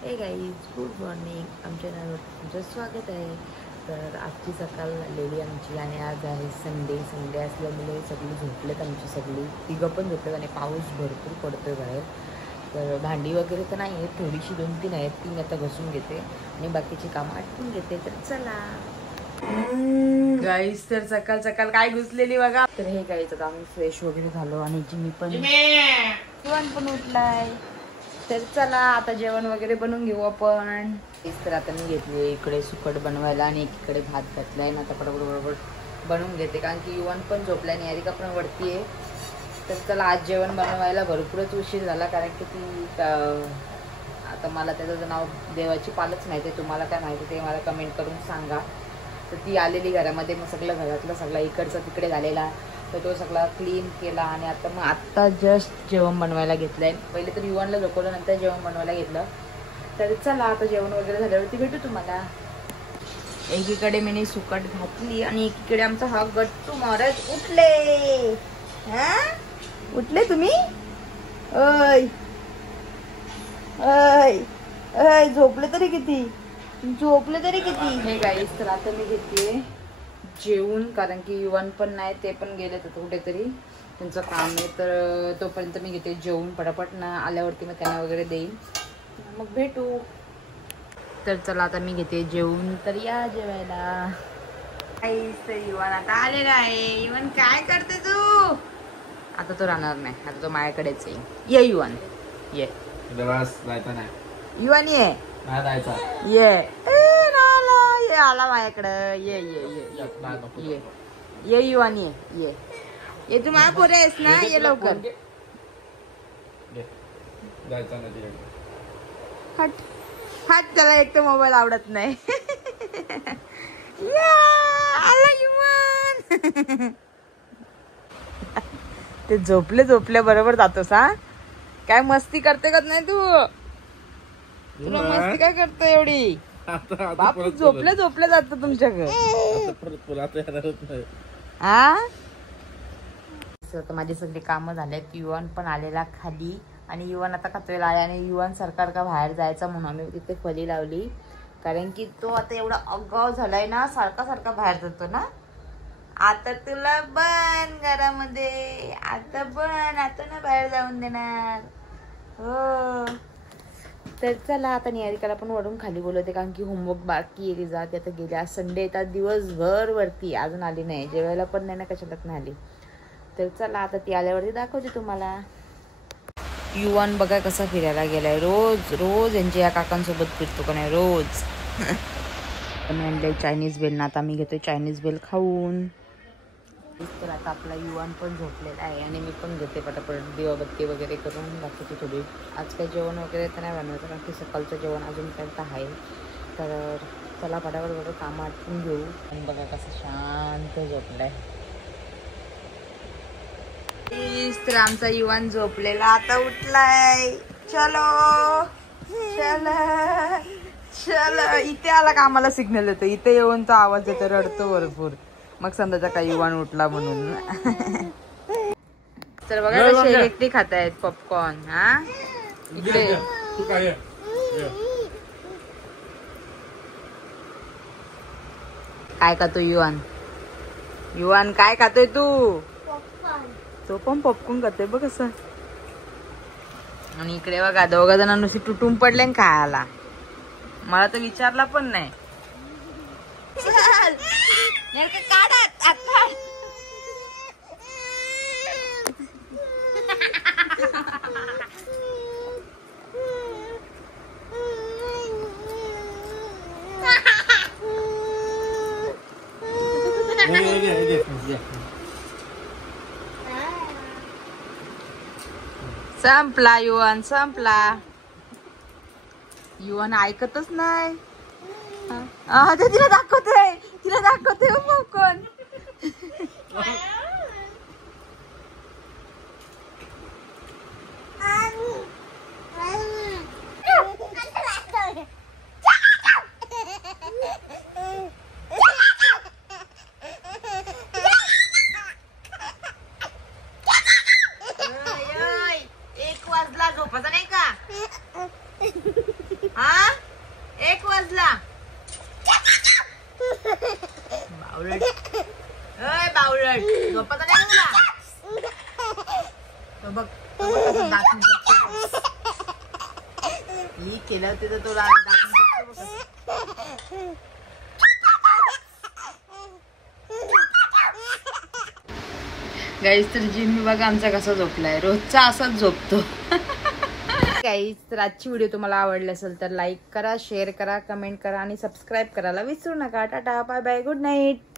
हे guys good morning. आमच्या चॅनलवर तुमचं स्वागत आहे. तर आजची सकाळ झालेली आमची आणि आज आहे संडे असल्यामुळे सगळी झोपलेत. आमची सगळी तिघं पण झोपलेत आणि पाऊस भरपूर पडतोय बाहेर. तर भांडी वगैरे तर नाही आहेत, थोडीशी 2-3 आहेत, ती मी आता घसून घेते आणि बाकीची कामं आटपून घेते. तर चला गाईज, तर सकाळ सकाळ काय घुसलेली बघा. तर हे गाईज आता आम्ही फ्रेश वगैरे झालो आणि जिमी पण उठलाय. तर चला आता जेवण वगैरे बनवून घेऊ आपण. तेच तर आता मी घेतली इकडे सुकट बनवायला आणि एकीकडे भात घातलाय ना. आता बरोबर बनवून घेते कारण की युवन पण झोपलाय आणि आरिका पण वरती आहे. तर चला आज जेवण बनवायला भरपूरच उशीर झाला कारण की ती आता मला त्याचं नाव देवाची पालच माहिती आहे. तुम्हाला काय माहिती ते मला कमेंट करून सांगा. तर ती आलेली घरामध्ये, मग सगळं घरातलं सगळा इकडचा तिकडे झालेला, तर तो सगळा क्लीन केला आणि आता जस्ट जेवण बनवायला घेतलंय. पहिले तर युवनला झोपवलं, नंतर जेवण बनवायला घेतलं. तर चला आता जेवण वगैरे झाल्यावरती भेटू तुम्हाला. एकीकडे मी सुकट घातली आणि एकीकडे आमचा हा गट्टू महाराज उठले. हा उठले तुम्ही? ओय ओय ओय, झोपले तरी किती हे गाईस. तर आता मी घेते जेवून कारण की युवन पण नाही, ते पण गेले तर कुठेतरी त्यांचं काम आहे. तर तोपर्यंत मी घेते जेवून पटापट ना, आल्यावरती मग त्यांना वगैरे देईन, मग भेटू. तर चला आता मी घेते जेवून. तर या जेवायला. युवन आता आलेला आहे. युवन काय करते तू? आता तो राहणार नाही, आता तो माझ्याकडेच आहे. ये युवन ये. युवन ये ये आला माझ्याकडं. ये ये ये ये ये युवन ये ये ये. तू माझ्या पोरे आहेस ना, ये लवकर. हट हट, त्याला एक तर मोबाईल आवडत नाही. आला युवन. ते झोपल्या बरोबर जातोस. हा काय मस्ती करते का नाही तू? तुला मस्ती काय करतो एवढी? बापू झोपल्या जातो तुमच्याकडे. आता माझी सगळी कामं झाल्यात. युवन पण आलेला खाली आणि युवन आता खातोय आले आणि युवन सरकार का बाहेर जायचा म्हणून आम्ही तिथे फली लावली कारण की तो आता एवढा आगाव झालाय ना, सारखा बाहेर जातो ना. आता तुला बन घरामध्ये, आता ना बाहेर जाऊन देणार. हो तर चला आता निहारिकाला पण वरून खाली बोलवते कारण की होमवर्क बाकी आहे तिचा. आता गेली, आज संडे येतात दिवसभर वरती, अजून आली नाही, जेवायला पण नाही ना, कशालाच नाही आली. तर चला आता ती आल्यावरती दाखवते तुम्हाला. युवन बघा कसा फिरायला गेलाय. रोज यांच्या या काकांसोबत फिरतो का नाही रोज. मी आणलंय चायनीज बेल ना, आता मी घेतोय चायनीज बेल खाऊन. तर आता आपला युवन पण झोपलेला आहे आणि मी पण घेते पटापट दिवाबत्ती वगैरे करून दाखवते थोडी. आज काही जेवण वगैरे तर नाही बनवायचं कारण की सकाळचं जेवण अजूनपर्यंत आहे. तर चला पटापट बघा कामं आटपून घेऊ. आणि बघा कसं शांत झोपलाय. तर आमचा युवन झोपलेला आता उठलाय. चलो इथे आला का आम्हाला सिग्नल येतो. इथे येऊन तो आवाज येतो, रडतो भरपूर. मग समजा का युवन उठला म्हणून. तर बघा कशी एकटी खातायत पॉपकॉर्न. हा इकडे काय खातो युवन काय खातोय तू? तो पण पॉपकॉर्न खातोय बघ कसं. आणि इकडे बघा 2 जण नुसती तुटून पडले खायला. मला तर विचारला पण नाही. संपला युवन, संपला. युवन ऐकतच नाही. ते तिला दाखवतोय पॉपकॉर्न. झोपायचा नाही का? हा केलं ते तर तुला गाईस. तर जिम्मी बघा आमचा कसा झोपलाय, रोजचा असाच झोपतो. गाईस, तर आजची व्हिडिओ तुम्हाला आवडली असेल तर लाईक करा, शेअर करा, कमेंट करा आणि सबस्क्राईब करायला विसरू नका. Tata, bye bye, good night.